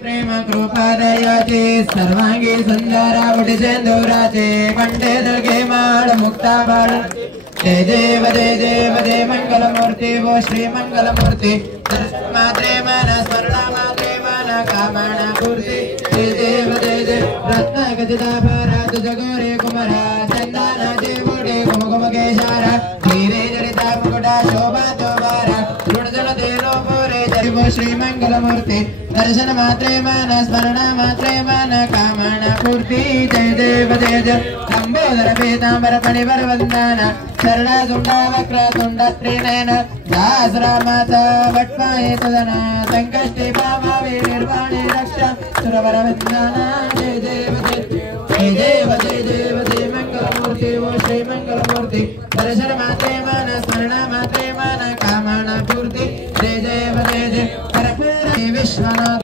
प्रेम कृपादयते सर्वांगी सुंदरा उठी सेंदुराचे कंठे दर्गे माळ मुक्ता बाळ जय देव जय मंगलमूर्ति वो श्री मंगलमूर्ति दर्शन मात्रे मन स्मरण मात्रे मन कामना पूर्ति जय देव रत्न गजदाभरा जगोरे कुमरा चंदना देवोडे कुमकुम केशारा धीरे जड़िता मुकुटा शोभा दोबारा ऋणजल देलो पूरे जरिवो श्री मंगलमूर्ति दर्शन मात्रे मन स्मरण मात्रे मन कामना पूर्ति जय देव लंबोदर पीतांबर फणिवर वंदना शरणा सुंडा वक्र तुंड त्रिनयन दास रामाचा वट्पाये सदना संकष्टि भामावे निर्वाणे रक्षा सुरवर वंदना जय देव जय मंगलमूर्ति वो श्री मंगलमूर्ति दर्शन मात्रे